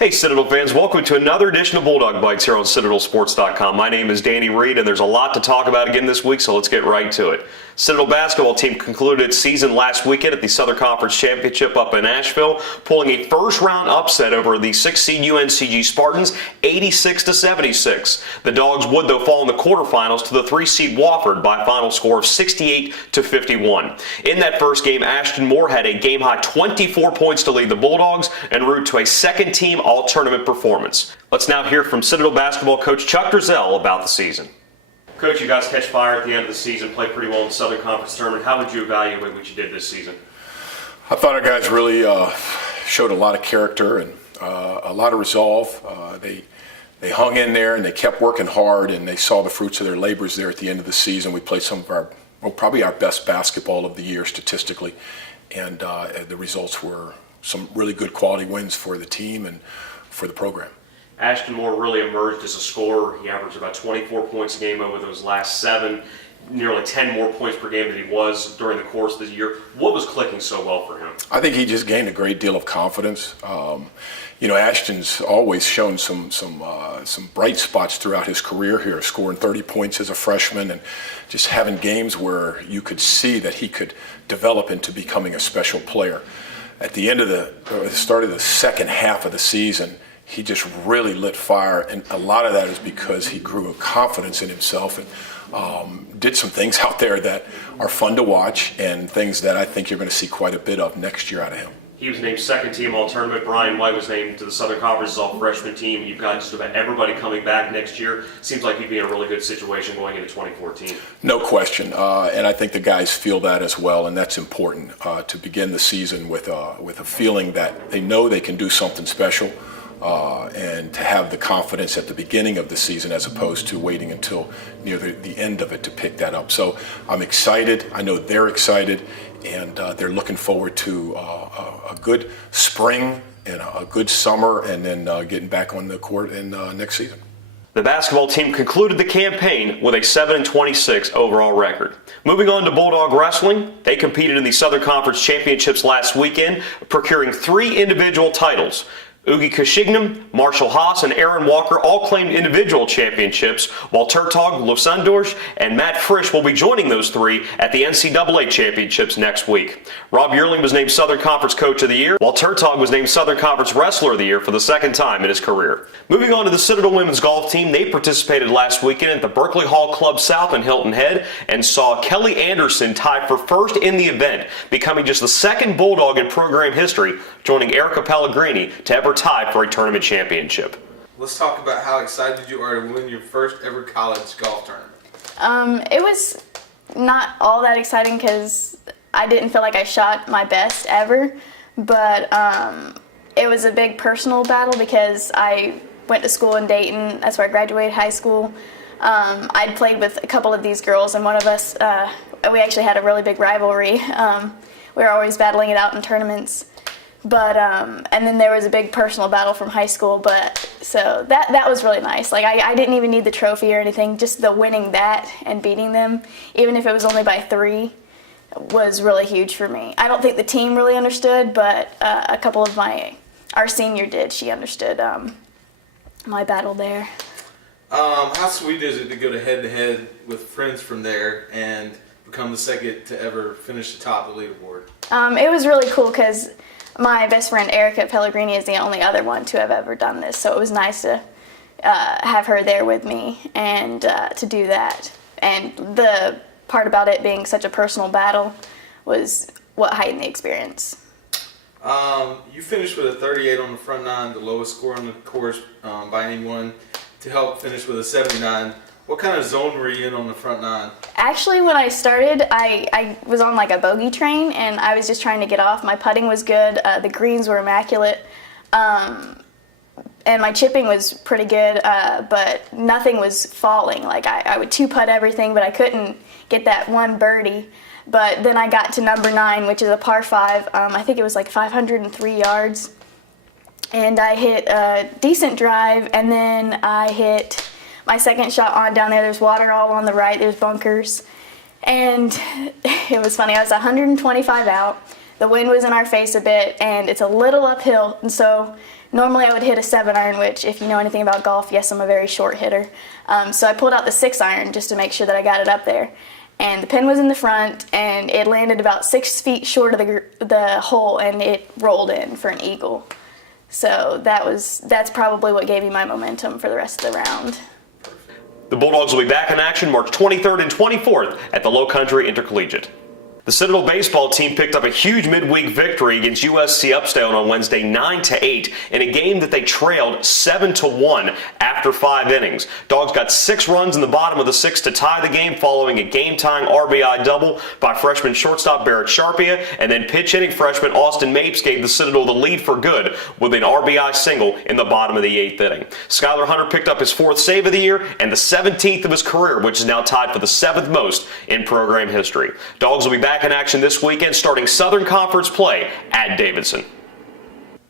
Hey Citadel fans, welcome to another edition of Bulldog Bites here on CitadelSports.com. My name is Danny Reed and there's a lot to talk about again this week, so let's get right to it. Citadel basketball team concluded its season last weekend at the Southern Conference Championship up in Nashville, pulling a first-round upset over the 6-seed UNCG Spartans, 86-76. The Dogs would, though, fall in the quarterfinals to the 3-seed Wofford by a final score of 68-51. In that first game, Ashton Moore had a game-high 24 points to lead the Bulldogs en route to a second-team all-tournament performance. Let's now hear from Citadel basketball coach Chuck Drizel about the season. Coach, you guys catch fire at the end of the season, played pretty well in the Southern Conference tournament. How would you evaluate what you did this season? I thought our guys really showed a lot of character and a lot of resolve. They hung in there and they kept working hard, and they saw the fruits of their labors there at the end of the season. We played some of our, probably our best basketball of the year statistically, and the results were some really good quality wins for the team and for the program. Ashton Moore really emerged as a scorer. He averaged about 24 points a game over those last 7, nearly 10 more points per game than he was during the course of the year. What was clicking so well for him? I think he just gained a great deal of confidence. Ashton's always shown some bright spots throughout his career here, scoring 30 points as a freshman and just having games where you could see that he could develop into becoming a special player. At the end of the start of the second half of the season, he just really lit fire, and a lot of that is because he grew a confidence in himself and did some things out there that are fun to watch and things that I think you're going to see quite a bit of next year out of him. He was named second-team all-tournament. Brian White was named to the Southern Conference all-freshman team. You've got just about everybody coming back next year. Seems like you'd be in a really good situation going into 2014. No question, and I think the guys feel that as well, and that's important to begin the season with a feeling that they know they can do something special. And to have the confidence at the beginning of the season as opposed to waiting until near the end of it to pick that up. So I'm excited. I know they're excited, and they're looking forward to a good spring and a good summer, and then getting back on the court in next season. The basketball team concluded the campaign with a 7-26 overall record. Moving on to Bulldog Wrestling, they competed in the Southern Conference Championships last weekend, procuring 3 individual titles. Ugi Kashignam, Marshall Haas, and Aaron Walker all claimed individual championships, while Turtog, Losandorj, and Matt Frisch will be joining those 3 at the NCAA Championships next week. Rob Yearling was named Southern Conference Coach of the Year, while Turtog was named Southern Conference Wrestler of the Year for the second time in his career. Moving on to the Citadel women's golf team, they participated last weekend at the Berkeley Hall Club South in Hilton Head and saw Kelly Anderson tie for first in the event, becoming just the second Bulldog in program history, joining Erica Pellegrini to ever tie for a tournament championship. Let's talk about how excited you are to win your first ever college golf tournament. It was not all that exciting because I didn't feel like I shot my best ever, but it was a big personal battle because I went to school in Dayton. That's where I graduated high school. I'd played with a couple of these girls, and one of us, we actually had a really big rivalry. We were always battling it out in tournaments. But and then there was a big personal battle from high school, but so that was really nice. Like I didn't even need the trophy or anything, just the winning that and beating them, even if it was only by 3, was really huge for me. I don't think the team really understood, but a couple of our senior did. She understood my battle there. How sweet is it to go to head-to-head with friends from there and become the second to ever finish the top of the leaderboard? It was really cool because my best friend Erica Pellegrini is the only other one to have ever done this, so it was nice to have her there with me and to do that. And the part about it being such a personal battle was what heightened the experience. You finished with a 38 on the front 9, the lowest score on the course by anyone, to help finish with a 79. What kind of zone were you in on the front 9? Actually, when I started, I was on like a bogey train, and I was just trying to get off. My putting was good. The greens were immaculate. And my chipping was pretty good, but nothing was falling. Like I would 2-putt everything, but I couldn't get that one birdie. But then I got to number 9, which is a par 5. I think it was like 503 yards. And I hit a decent drive, and then I hit my second shot on down there. There's water all on the right. There's bunkers. And it was funny. I was 125 out. the wind was in our face a bit, and it's a little uphill. And so normally I would hit a 7-iron, which if you know anything about golf, yes, I'm a very short hitter. So I pulled out the 6-iron just to make sure that I got it up there. And the pin was in the front, and it landed about 6 feet short of the hole, and it rolled in for an eagle. So that's probably what gave me my momentum for the rest of the round. The Bulldogs will be back in action March 23rd and 24th at the Low Country Intercollegiate. The Citadel baseball team picked up a huge midweek victory against USC Upstate on Wednesday 9-8 in a game that they trailed 7-1 after 5 innings. Dogs got 6 runs in the bottom of the 6th to tie the game following a game-tying RBI double by freshman shortstop Barrett Sharpia, and then pitch-hitting freshman Austin Mapes gave the Citadel the lead for good with an RBI single in the bottom of the 8th inning. Skylar Hunter picked up his 4th save of the year and the 17th of his career, which is now tied for the 7th most in program history. Dogs will be back in action this weekend, starting Southern Conference play at Davidson.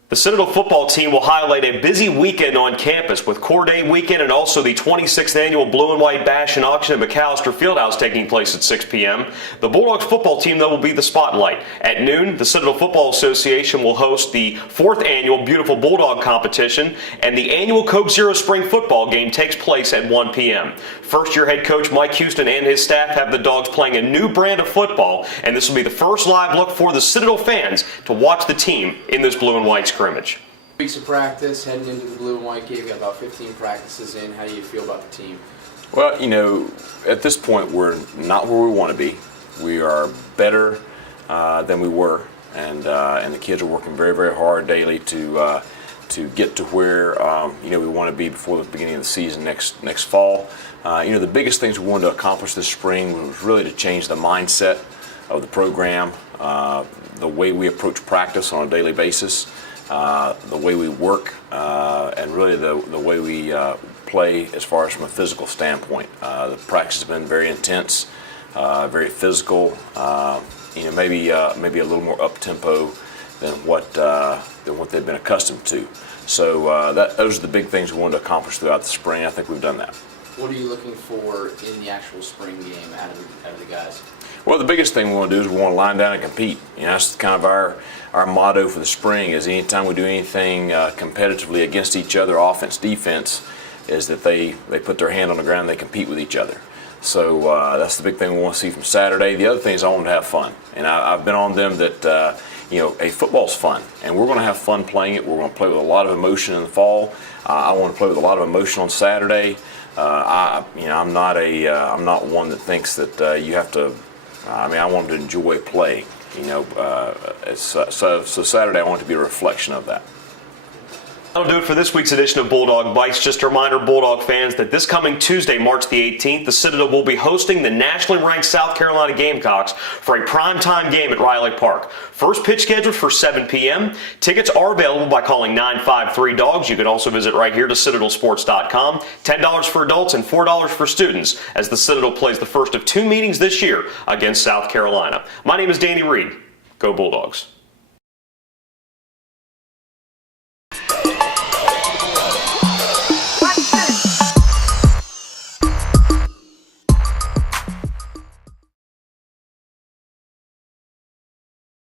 The Citadel football team will highlight a busy weekend on campus with Core Day weekend and also the 26th annual Blue and White Bash and Auction at McAllister Fieldhouse taking place at 6 p.m. The Bulldogs football team, though, will be the spotlight. At noon, the Citadel Football Association will host the 4th annual Beautiful Bulldog competition, and the annual Coke Zero Spring football game takes place at 1 p.m. First-year head coach Mike Houston and his staff have the Dogs playing a new brand of football, and this will be the first live look for the Citadel fans to watch the team in this blue and white scrimmage. Weeks of practice, heading into the blue and white game, got about 15 practices in. How do you feel about the team? Well, at this point, we're not where we want to be. We are better than we were, and the kids are working very, very hard daily to get to where we want to be before the beginning of the season next fall. The biggest things we wanted to accomplish this spring was really to change the mindset of the program, the way we approach practice on a daily basis, the way we work, and really the way we play as far as from a physical standpoint. The practice has been very intense, very physical, maybe a little more up-tempo than what they've been accustomed to. So those are the big things we wanted to accomplish throughout the spring. I think we've done that. What are you looking for in the actual spring game out of the guys? Well, the biggest thing we want to do is we want to line down and compete. That's kind of our motto for the spring. Is anytime we do anything competitively against each other, offense, defense, is that they put their hand on the ground and they compete with each other. So that's the big thing we want to see from Saturday. The other thing is I want to have fun, and I've been on them that football's fun, and we're going to have fun playing it. We're going to play with a lot of emotion in the fall. I want to play with a lot of emotion on Saturday. I'm not one that thinks that you have to. I want them to enjoy playing. So Saturday I want it to be a reflection of that. That'll do it for this week's edition of Bulldog Bites. Just a reminder, Bulldog fans, that this coming Tuesday, March the 18th, the Citadel will be hosting the nationally ranked South Carolina Gamecocks for a primetime game at Riley Park. First pitch scheduled for 7 p.m. Tickets are available by calling 953-DOGS. You can also visit right here to citadelsports.com. $10 for adults and $4 for students as the Citadel plays the first of 2 meetings this year against South Carolina. My name is Danny Reed. Go Bulldogs.